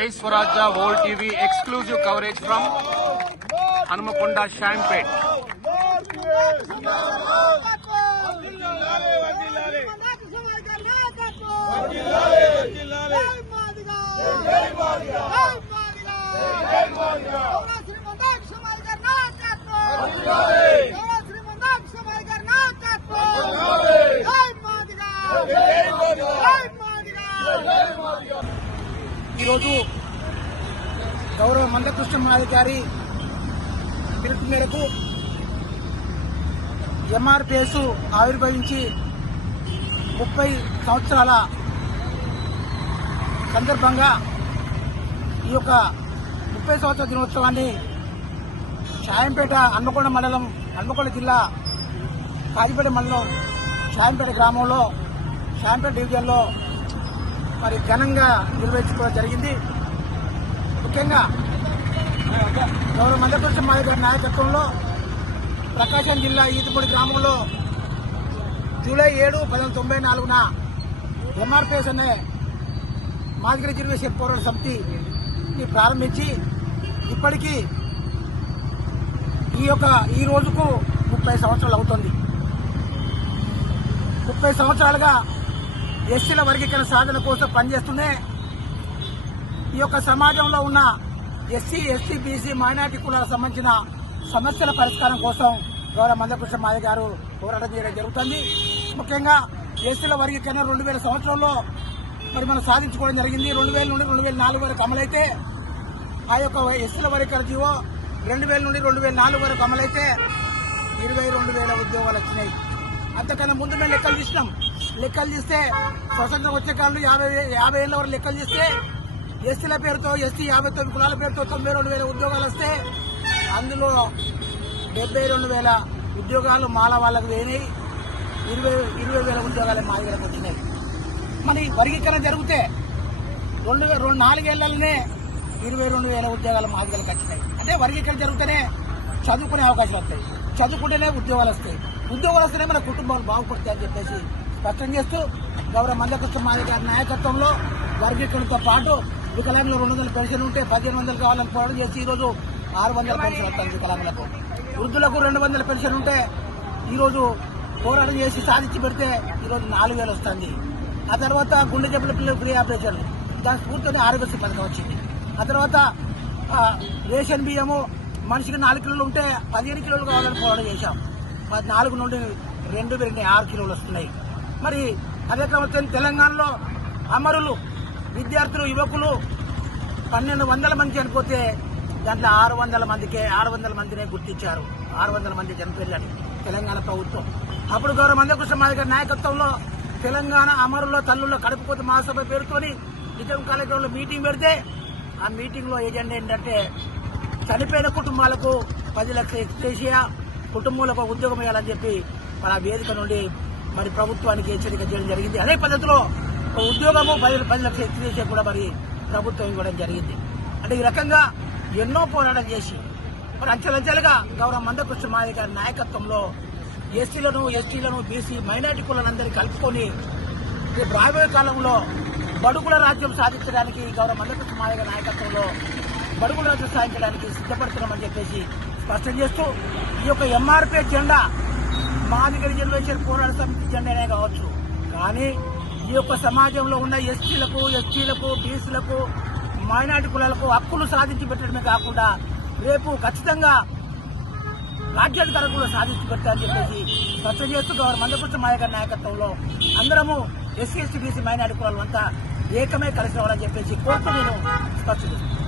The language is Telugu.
Jai Swarajya World TV exclusive coverage from Hanmakonda, Shampet. ఈరోజు గౌరవ మందకృష్ణ మాదిగ గారి పిలుపు మేరకు ఎంఆర్పిఎస్ ఆవిర్భవించి 30 సంవత్సరాల సందర్భంగా ఈ యొక్క 30 సంవత్సరాల దినోత్సవాన్ని షాయంపేట హన్మకొండ మండలం, హన్మకొండ జిల్లా కాజిపేట మండలం షాయంపేట గ్రామంలో, షాయంపేట డివిజన్లో మరి ఘనంగా నిర్వహించుకోవడం జరిగింది. ముఖ్యంగా గౌరవ మందకృష్ణ మాదిగ గారి నాయకత్వంలో ప్రకాశం జిల్లా ఈతపూడి గ్రామంలో జూలై 7, 1994న ఎంఆర్పిఎస్ అనే మాదిగ రిజర్వేషన్ పోరాట సమితిని ప్రారంభించి ఇప్పటికీ ఈ రోజుకు 30 సంవత్సరాలు అవుతుంది. 30 సంవత్సరాలుగా ఎస్సీల వర్గీకరణ సాధన కోసం పనిచేస్తూనే ఈ యొక్క సమాజంలో ఉన్న ఎస్సీ, ఎస్టీ, బీసీ, మైనార్టీ కులాలకు సంబంధించిన సమస్యల పరిష్కారం కోసం గౌరవ మందకృష్ణ మాదిగ గారు పోరాటం చేయడం జరుగుతుంది. ముఖ్యంగా ఎస్సీల వర్గీకరణ 2000 సంవత్సరంలో మరి మనం సాధించుకోవడం జరిగింది. 2000 నుండి 2004 వరకు అమలైతే ఆ యొక్క ఎస్సీల వర్గీకరణ జీవో 2000 నుండి 2004 వరకు అమలైతే 22,000 ఉద్యోగాలు వచ్చినాయి. అంతకన్నా ముందు మేము లెక్కలు తీస్తే స్వతంత్రం వచ్చే కాలంలో 50 ఏళ్ల వరకు లెక్కలు తీస్తే ఎస్సీల పేరుతో, ఎస్టీ 59 కులాల పేరుతో 92,000 ఉద్యోగాలు వస్తే అందులో 72,000 ఉద్యోగాలు మాల వాళ్ళకు వేయినాయి. 20,000 ఉద్యోగాలు మాదిగలకు వచ్చినాయి. మరి వర్గీకరణ జరిగితే 4 ఏళ్లలోనే 22,000 ఉద్యోగాలు మాదిగలకు వచ్చినాయి. అంటే వర్గీకరణ జరిగితేనే చదువుకునే అవకాశాలు వస్తాయి, చదువుకుంటేనే ఉద్యోగాలు వస్తాయి, ఉద్యోగాలు వస్తేనే మన కుటుంబాలు బాగుపడతాయని చెప్పేసి స్పష్టం చేస్తూ గౌరవ మందకృష్ణ మాదిగ గారి నాయకత్వంలో వర్గీకరణతో పాటు వికలాంగులు 200 పెన్షన్ ఉంటే 1,500 కావాలని పోరాటం చేసి ఈరోజు 600 పెన్షన్ వస్తుంది. వికలాంగులకు, వృద్ధులకు 200 పెన్షన్ ఉంటే ఈరోజు పోరాటం చేసి సాధించి పెడితే ఈరోజు 4,000 వస్తుంది. ఆ తర్వాత గుండె జబ్బుల పిల్లలు ఫ్రీ ఆపరేషన్, దాని స్ఫూర్తితోనే ఆరోగ్యశ్రీ పథకం వచ్చింది. ఆ తర్వాత రేషన్ బియ్యము మనిషికి 4 కిలోలు ఉంటే 15 కిలోలు కావాలని పోరాటం చేశాం. 4 నుండి 2 పెరిగినాయి, 6 కిలోలు వస్తున్నాయి. మరి అదే క్రమంలో తెలంగాణలో అమరులు, విద్యార్థులు, యువకులు 1,200 మంది చనిపోతే దాంట్లో 600 మందినే గుర్తించారు. 600 మంది చనిపోయారు తెలంగాణ ప్రభుత్వం. అప్పుడు గౌరవ మందకృష్ణ మాదిగ గారి నాయకత్వంలో తెలంగాణ అమరుల తల్లుల కడుపుకోత మహాసభ పేరుతోని నిజాం కాలేజీలో మీటింగ్ పెడితే ఆ మీటింగ్ లో ఏజెండా ఏంటంటే చనిపోయిన కుటుంబాలకు 10 లక్షల ఎక్స్గ్రేషియా, కుటుంబాలకు ఉద్యోగం వేయాలని చెప్పి మన వేదిక నుండి మరి ప్రభుత్వానికి హెచ్చరిక చేయడం జరిగింది. అదే పద్ధతిలో ఉద్యోగము 10 లక్షల ఎక్స్గ్రేషియా కూడా మరి ప్రభుత్వం ఇవ్వడం జరిగింది. అంటే ఈ రకంగా ఎన్నో పోరాటం చేసి మరి అంచెలంచెలుగా గౌరవ మందకృష్ణ మాదిగ గారి నాయకత్వంలో ఎస్సీలను, ఎస్టీలను, బీసీ, మైనార్టీ కులాలందరినీ కలుపుకొని రాబోయే కాలంలో బడుగుల రాజ్యం సాధించడానికి గౌరవ మందకృష్ణ మాదిగ నాయకత్వంలో బడుగుల రాజ్యం సాధించడానికి సిద్ధపడుతున్నామని చెప్పేసి స్పష్టం చేస్తూ ఈ యొక్క ఎంఆర్పిఎస్ జెండా మాదిగ రిజర్వేషన్ పోరాట సమితి జెండానే కావచ్చు, కానీ ఈ యొక్క సమాజంలో ఉన్న ఎస్టీలకు, బీసీలకు, మైనార్టీ కులాలకు హక్కులు సాధించి పెట్టడమే కాకుండా రేపు ఖచ్చితంగా రాజ్యాధికారం కూడా సాధించి పెట్టాలని చెప్పేసి స్పష్టం చేస్తూ గౌరవ మందకృష్ణ మాదిగ గారి నాయకత్వంలో అందరము ఎస్సీ, ఎస్టీ, బీసీ, మైనార్టీ కులాలు అంతా ఏకమే కలిసి రావాలని చెప్పేసి కోరుతూ నేను స్పష్టం చేస్తున్నాను.